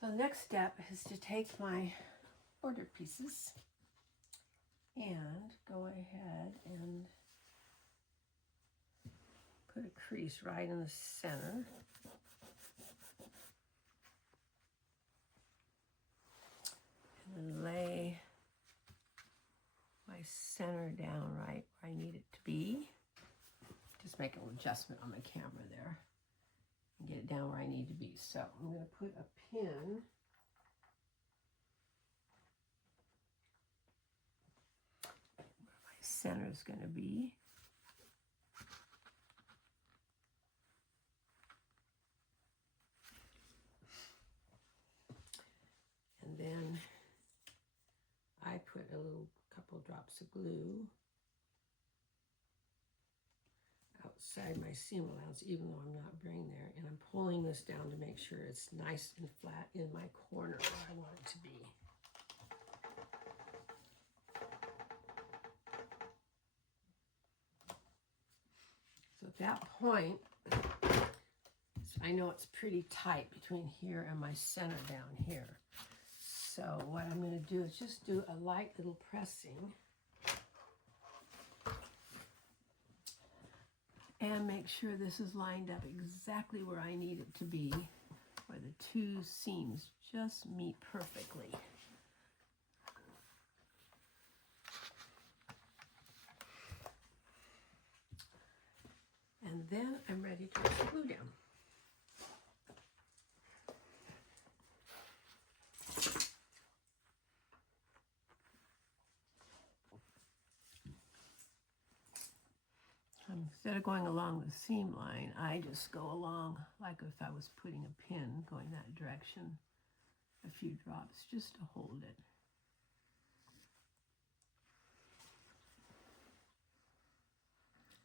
So the next step is to take my border pieces and go ahead and put a crease right in the center. And then lay my center down right where I need it to be. Just make a little adjustment on my camera there and get it down where I need to be. So I'm going to put a pin where my center is going to be. And then I put a couple drops of glue outside my seam allowance, even though I'm not bringing there, and I'm pulling this down to make sure it's nice and flat in my corner where I want it to be. So at that point, I know it's pretty tight between here and my center down here. So what I'm going to do is just do a light little pressing and make sure this is lined up exactly where I need it to be, where the two seams just meet perfectly. And then I'm ready to put the glue down. Instead of going along the seam line, I just go along like if I was putting a pin going that direction, a few drops just to hold it.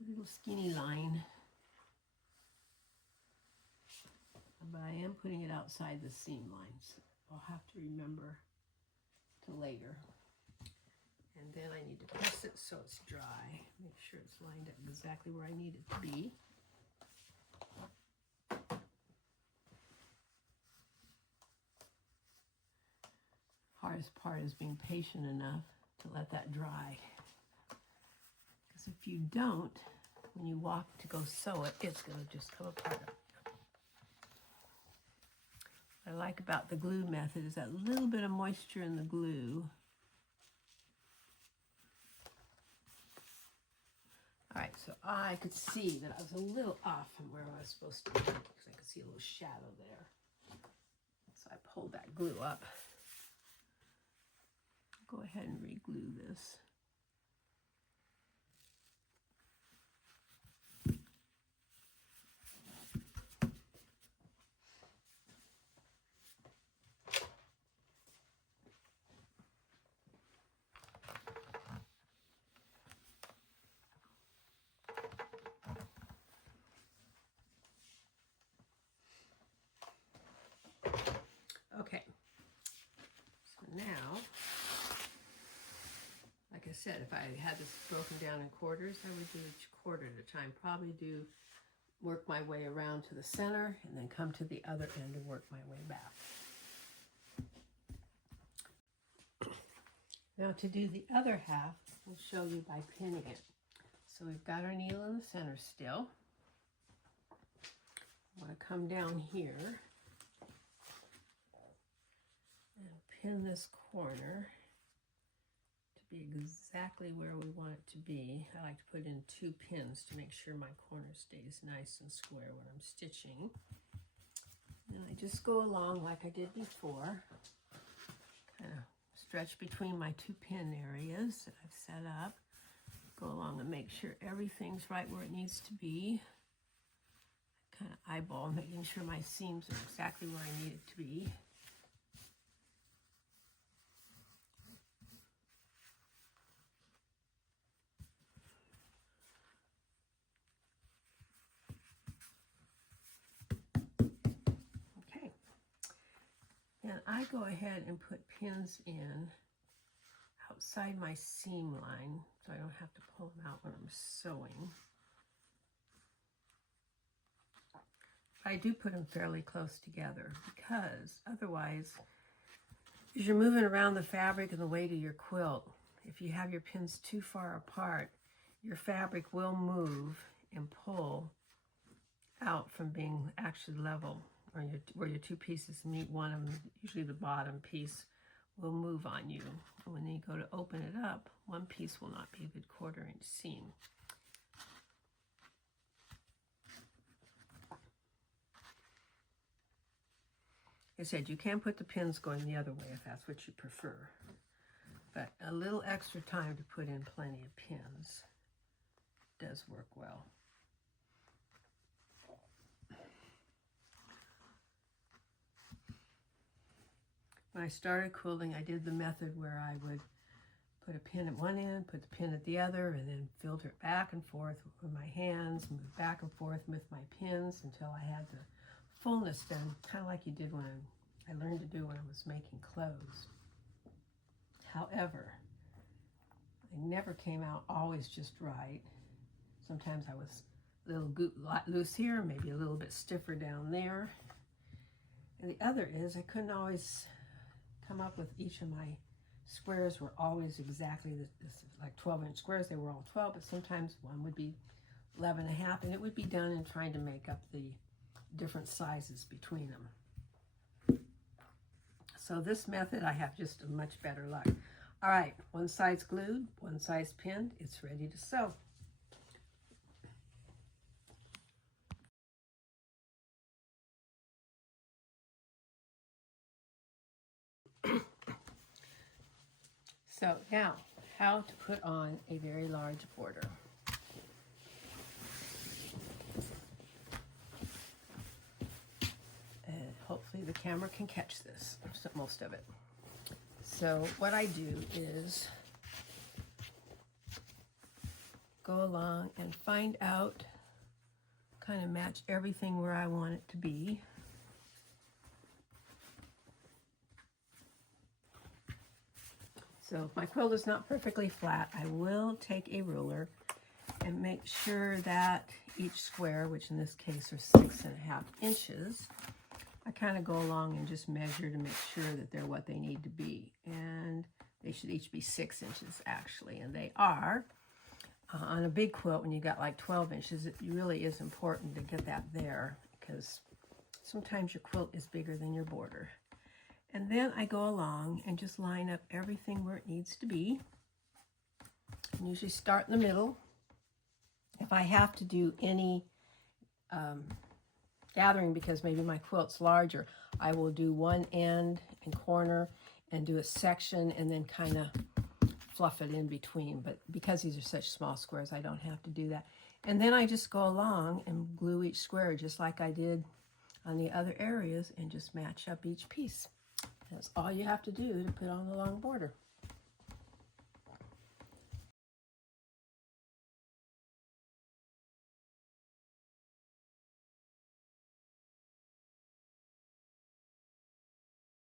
A little skinny line, but I am putting it outside the seam lines. I'll have to remember to later. And then I need to press it so it's dry. Make sure it's lined up exactly where I need it to be. Hardest part is being patient enough to let that dry. Because if you don't, when you walk to go sew it, it's going to just come apart. What I like about the glue method is that little bit of moisture in the glue. All right, so I could see that I was a little off from where I was supposed to be because I could see a little shadow there. So I pulled that glue up. Go ahead and re-glue this. Okay, so now, like I said, if I had this broken down in quarters, I would do each quarter at a time. Probably work my way around to the center and then come to the other end and work my way back. Now to do the other half, we'll show you by pinning it. So we've got our needle in the center still. I want to come down here and pin this corner to be exactly where we want it to be. I like to put in 2 pins to make sure my corner stays nice and square when I'm stitching. And I just go along like I did before, kind of stretch between my 2 pin areas that I've set up. Go along and make sure everything's right where it needs to be. Kind of eyeball, making sure my seams are exactly where I need it to be. Okay. And I go ahead and put pins in outside my seam line so I don't have to pull them out when I'm sewing. I do put them fairly close together because otherwise, as you're moving around the fabric and the weight of your quilt, if you have your pins too far apart, your fabric will move and pull out from being actually level, or where your two pieces meet. One of them, usually the bottom piece, will move on you. And when you go to open it up, one piece will not be a good 1/4 inch seam. I said you can put the pins going the other way if that's what you prefer, but a little extra time to put in plenty of pins does work well. When I started quilting, I did the method where I would put a pin at one end, put the pin at the other, and then filter it back and forth with my hands, move back and forth with my pins until I had the fullness done, kind of like you did when I learned to do when I was making clothes. However, it never came out always just right. Sometimes I was a little loose here, maybe a little bit stiffer down there. And the other is I couldn't always come up with each of my squares were always exactly this, like 12-inch squares. They were all 12, but sometimes one would be 11.5, and it would be done in trying to make up the different sizes between them. So this method, I have just a much better luck. All right, one side's glued, one side's pinned. It's ready to sew. So now, how to put on a very large border. And hopefully the camera can catch this, most of it. So what I do is go along and find out, kind of match everything where I want it to be. So if my quilt is not perfectly flat, I will take a ruler and make sure that each square, which in this case are 6.5 inches, I kind of go along and just measure to make sure that they're what they need to be. And they should each be 6 inches actually, and they are. On a big quilt, when you got like 12 inches, it really is important to get that there because sometimes your quilt is bigger than your border. And then I go along and just line up everything where it needs to be. And usually start in the middle. If I have to do any gathering because maybe my quilt's larger, I will do one end and corner and do a section and then kind of fluff it in between. But because these are such small squares, I don't have to do that. And then I just go along and glue each square just like I did on the other areas and just match up each piece. That's all you have to do to put on the long border.